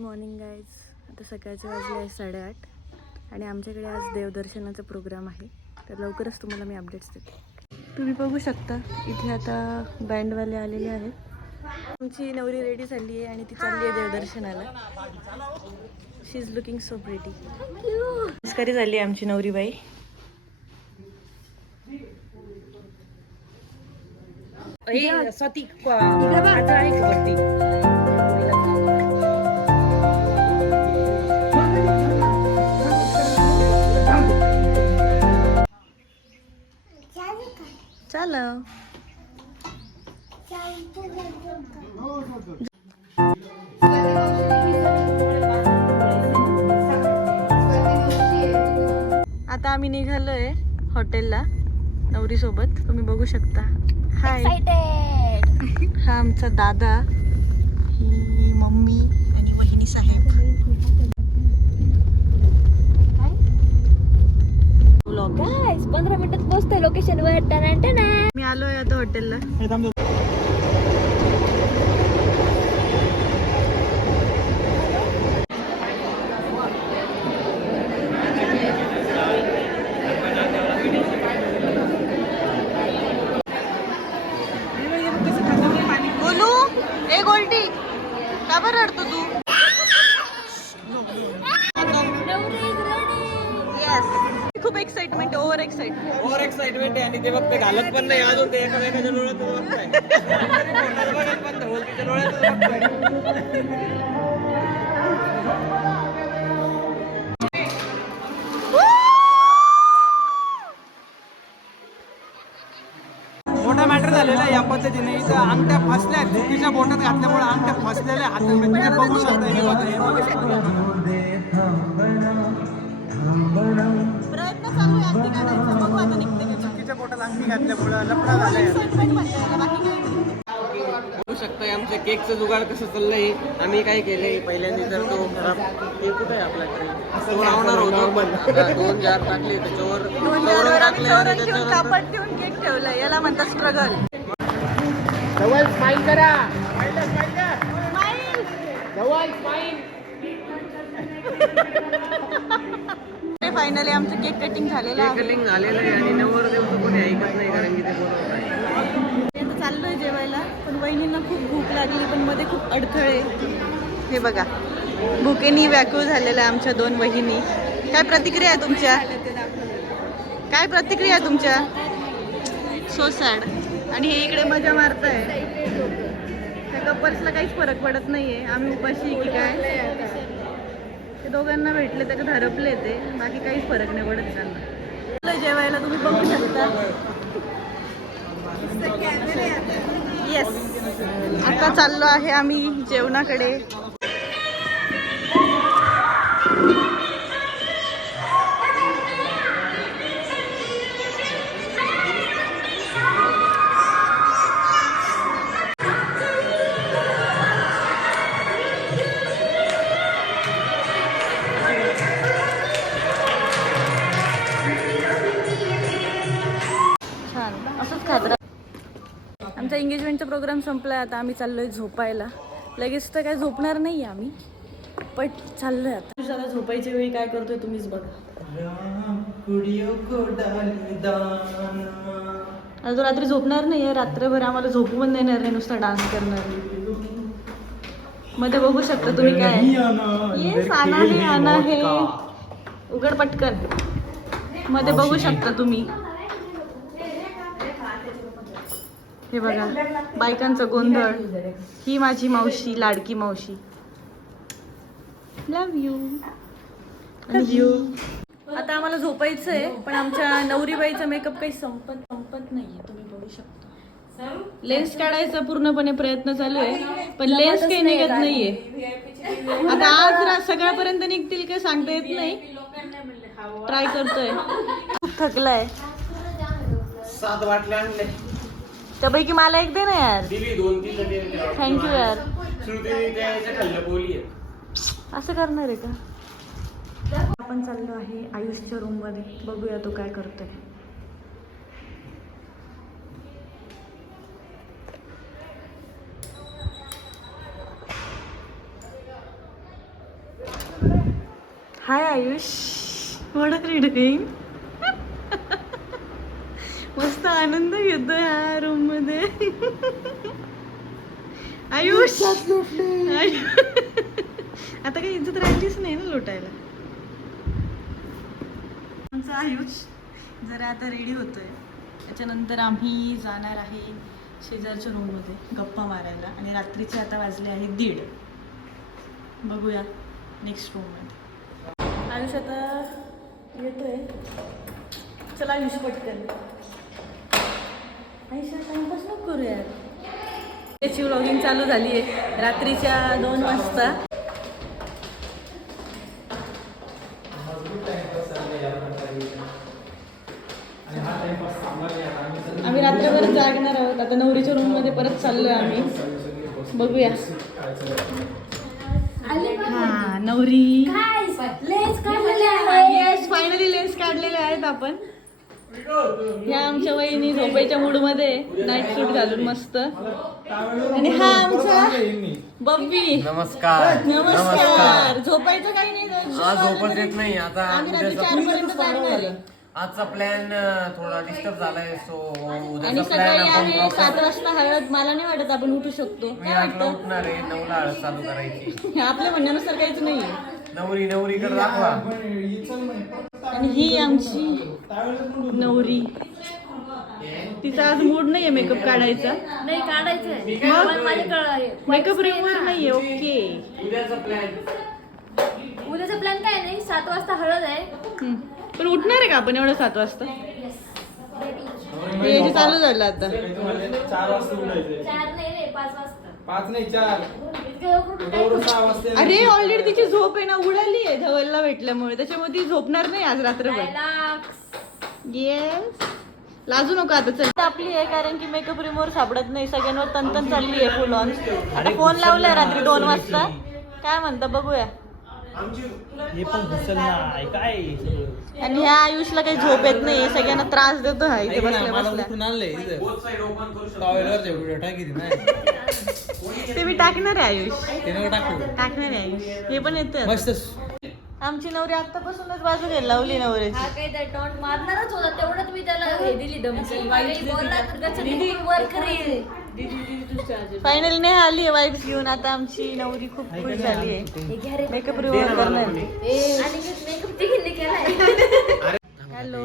Morning guys. आता सकाळचे वाजले आहे 8:30 आणि आमच्याकडे आज देवदर्शनाचा प्रोग्राम आहे, तर लवकरच तुम्हाला मी अपडेट्स देते. तुम्ही बघू शकता इथे आता बँडवाले आलेले आहेत. आमची नवरी रेडी झाली आहे आणि ती चालली आहे देवदर्शनाला. शी इज लुकिंग सो प्रिटी. नमस्कारी झाली आहे आमची नवरीबाई. चलो आता आम्ही निघालोय हॉटेलला नवरी सोबत. तुम्ही बघू शकता. हाय. हा आमचा दादा, ही मम्मी आणि वहिनी साहेब. 15 मिनिटात पोहोचतोय लोकेशन वर. मी आलोय आता हॉटेलला. बोलू ए गोल्टी, का बरं रडतो तू? खूप एक्साइटमेंट, ओव्हर एक्साइटमेंट आहे आणि ते बघ ते घालत पण नाही अजून. ते एकामेकाच्या डोळ्यात बघताय. बघत पण नाही, ओळखीच्या डोळ्यात बघताय. मोठा मॅटर झालेला आहे या पद्धतीने. इथं अंगठ्या फसल्या, चुकीच्या बोटात घातल्यामुळे अंगठ्या फसलेल्या हातात बघू शकता. हे प्रयत्न चालू आहे अंगठी काढायचा. बघू आता निघते का. चुकीच्या बोटात अंगठी घातल्यामुळे लफडा झालाय. बघू शकता आमच्या केकचं जुगाड कसं चाललंय. आम्ही काय केलंय, पहिल्यांदा तर तो खराब केक कुठे आहे आपल्याकडे असं लावणार होतो. 2 जार टाकले त्याच्यावर, कापड देऊन केक ठेवलं. याला म्हणतात स्ट्रगल. स्माइल करा. फायनली आमचं केक कटिंग झालेलं आहे. कटिंग झालेलं आहे आणि नवरदेवचं कोणी ऐकत नाही, कारण की ते बरोबर आहे. आता चाललोय जेवायला, पण वहिनींना खूप भूक लागली, पण मध्ये खूप अडथळे. हे बघा, भुकेनी व्याकुळ झालेल्या आमच्या 2 वहिनी. काय प्रतिक्रिया आहे तुमच्या? काय प्रतिक्रिया आहे तुमच्या? So sad. आणि हे इकडे मजा मारताय. त्या कपल्सला काहीच फरक पडत नाहीये आम्ही उपाशी की काय. ते दोघांना भेटले त्याच्यात हरपले ते, बाकी काहीच फरक नाही पडत त्यांना. जेवायला तुम्ही बघू शकता. येस, आता चाललो आहे आम्ही जेवणाकडे. असंच खात. आमचा एंगेजमेंटचा प्रोग्राम संपला. आता आम्ही चाललोय झोपायला. लगेच तर काय झोपणार नाही आम्ही, पण चाललोय आता. तुझ्याला झोपायच्या वेळी काय करतोय तुम्हीच बघा. आता रात्री झोपणार नाहीये. रात्रभर आम्हाला झोपू पण देणार नाही, नुसता डान्स करणार. मध्ये बघू शकता तुम्ही काय. येस, आना हे उघड पटकन. मध्ये बघू शकता तुम्ही. हे बघा, बायकांचा गोंधळ. ही माझी मावशी, लाडकी मावशी. लव यू. आता आम्हाला झोपायचं आहे, पण आमच्या नवरीबाईचा मेकअप काही संपत नाहीये. तुम्ही बघू शकता. लेन्स काढायचा पूर्णपणे प्रयत्न चालू आहे, पण लेन्स काही निघत नाहीये. आता आज सगळ्यापर्यंत निघतील काय सांगता येत नाही. ट्राय करतोय. खूप थकलाय. 7 बाटल्या आणले त्यापैकी मला एक दे ना यार. दिली 2-3 थँक्यू यार. बोली असं करणार आहे का? आपण चाललो आहे आयुषच्या रूम मध्ये. बघूया तो काय करतोय. Hi Ayush, what are you doing? मस्त आनंद घेतो ह्या रूम मध्ये. आयुष आता काही इज्जत राहिलीच नाही ना लोटायला. आमचा आयुष जरा आता रेडी होतोय. त्याच्यानंतर आम्ही जाणार आहे शेजारच्या रूममध्ये गप्पा मारायला. आणि रात्रीचे आता वाजले आहे 1:30. बघूया नेक्स्ट रूममध्ये. आयुष आता येतोय. चला आयुष पटकन. आयुष टाइमपास नको करू यार. त्याची व्लॉगिंग चालू झाली आहे रात्रीच्या 2 वाजता. आम्ही रात्रभर जागणार आहोत. आता नवरीच्या रूम मध्ये परत चाललोय आम्ही. बघूया. हा नवरी. येस फायनली लेन्स काढलेले आहेत आपण. ह्या आमच्या वहिनी झोपायच्या मूड मध्ये नाईट सूट घालून मस्त. आणि हा आमचा बब्बी. नमस्कार. नमस्कार. झोपायचं काही नाही. आज झोपच येत नाही आता. आम्ही रात्री 4 पर्यंत जागणार आहे. आजचा प्लॅन थोडा डिस्टर्ब झालाय. सो आणि उद्याचा सकाळी प्लॅन आहे आपण 7 वाजता हळद. मला नाही वाटत आपण उठू शकतो. मी काय 8ला वाटतं? उठणार आहे. 9ला हळद चालू करायची. आपल्या म्हणण्यानुसार काहीच नाहीये. नवरीकडे दाखवा. आणि ही आमची नवरी. तिचा आज मूड नाहीये मेकअप काढायचा. नाही काढायचंय. मेकअप रिमूव्हर नाहीये. ओके. उद्याचा प्लॅन उद्याचा प्लॅन काय नाही. 7 वाजता हळद आहे. पण उठणार आहे का आपण एवढं 7 वाजता? हे जे चालू झालं आता. 4 वाजता उठायचंय. 4 नाही रे 5 वाजता. 5 नाही 4. इतकं 6 वाजता. अरे ऑलरेडी तिची झोप आहे ना उडाली आहे धवलला भेटल्यामुळे. त्याच्यामुळे ती झोपणार नाही आज रात्रभर. येस. लाजू नका आता. चल आपली आहे कारण की मेकअप रिमूव्हर सापडत नाही. सगळ्यांवर तंतन चालली आहे फुल ऑन. आता फोन लावलाय रात्री 2 वाजता. काय म्हणता बघूया. हे पण घुसल ना काय सगळं. आणि ह्या आयुषला काही झोप येत नाही. सगळ्यांना त्रास देतो हा इथे बसल्या बसल्या. ते मी टाकणार आहे आयुष. टाकणार आहे आयुष. हे पण येतं. आमची नवरी आतापासूनच बाजू घ्यायला लावली नवऱ्याची. हा काही त्या टॉन्ट मारणारच होता. तेवढंच मी त्याला हे दिली धमकी. बोलला तर त्याचं वर करेल. फायनली नाही आली आहे वाईब्स घेऊन. आता आमची नवरी खूप खुश झाली आहे. मेकअप रिमूव्हर करणार. आणि मेकअप तिघींनी केलाय. हॅलो.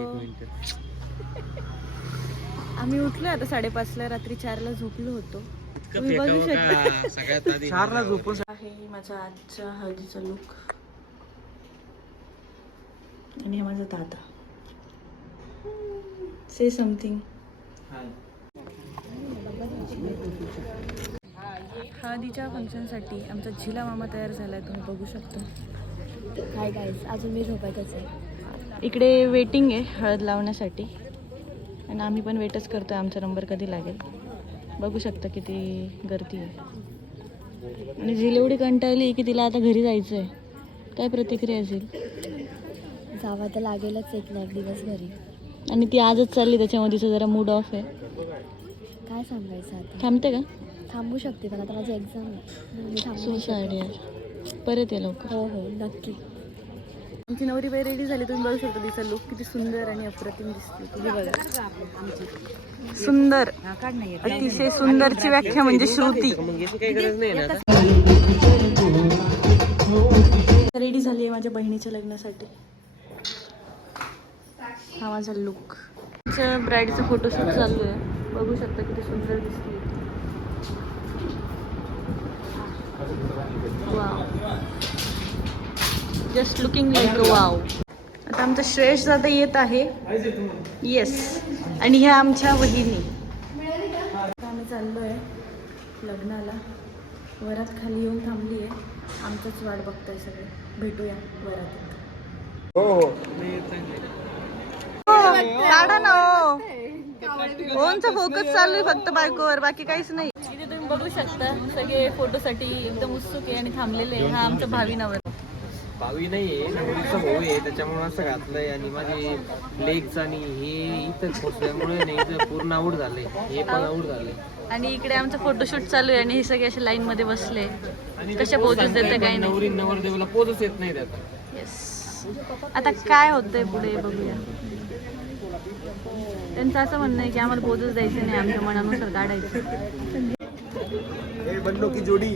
आम्ही उठलो आता 5:30ला. रात्री 4ला झोपलो होतो. तुम्ही बघू शकता. 4ला झोपून आहे माझा आजचा हळदीचा लुक. आणि हा माझा दादा. से समथिंग. हळदीच्या फंक्शनसाठी आमचा झिला मामा तयार झालाय. तुम्ही बघू शकता. Hi guys. अजून मी झोपायचंच आहे. इकडे वेटिंग आहे हळद लावण्यासाठी. आणि आम्ही पण वेटच करतोय आमचा नंबर कधी लागेल. बघू शकता किती गर्दी आहे. आणि झिल एवढी कंटाळली की तिला आता घरी जायचं आहे. काय प्रतिक्रिया असेल? जावा तर लागेलच एक ना एक दिवस घरी. आणि ती आजच चालली त्याच्यामध्ये तिचा जरा मूड ऑफ आहे. काय सांगायचं आता. थांबते का? थांबू शकते पण आता माझी एक्झाम आहे. मी थांबू सो सॅड यार. परत ये लवकर. हो हो नक्की. आमची नवरी बाई रेडी झाली. तुम्ही बघू शकता तिचा लुक किती सुंदर आणि अप्रतिम दिसते. तुम्ही बघा. सुंदर. अतिशय सुंदरची व्याख्या म्हणजे श्रुती. काही गरज नाही ना. रेडी झाली आहे माझ्या बहिणीच्या लग्नासाठी. हा माझा लुक. ब्राईडचा फोटोशूट चालू आहे. बघू शकता किती सुंदर दिसते. Wow. Just looking like wow. आता आमचा श्रेयश दादा येत आहे. येस. आणि ह्या आमच्या वहिनी. आम्ही चाललो आहे लग्नाला. वरात खाली येऊन थांबली आहे. आमचंच वाट बघताय सगळे. भेटूया वरात. काढा ना हो. फोनचा फोकस चालू आहे फक्त बायकोवर. बाकी काहीच नाही. इथे तुम्ही बघू शकता सगळे फोटोसाठी एकदम उत्सुक आहे आणि थांबलेले आहे. हा आमचा भावी नवरा. भावी नाहीये नवरीचा भाऊ आहे त्याच्यामुळे असं घातलंय. आणि माझे लेग्स आणि हे इथं पोचल्यामुळे नाही इथं पूर्ण आऊट झालंय. हे पण आऊट झालंय. आणि इकडे आमचं फोटोशूट चालू आहे. आणि हे सगळे असे लाईन मध्ये बसले. कशा पोजेस देते काही नाही. नवरी नवरदेवाला पोजच येत नाही त्यात. येस. आता काय होतंय पुढे बघूया. त्यांचं असं म्हणणं आहे की आम्हाला बोजच द्यायचं नाही, आमच्या मनानुसार काढायचं. बंडो की जोडी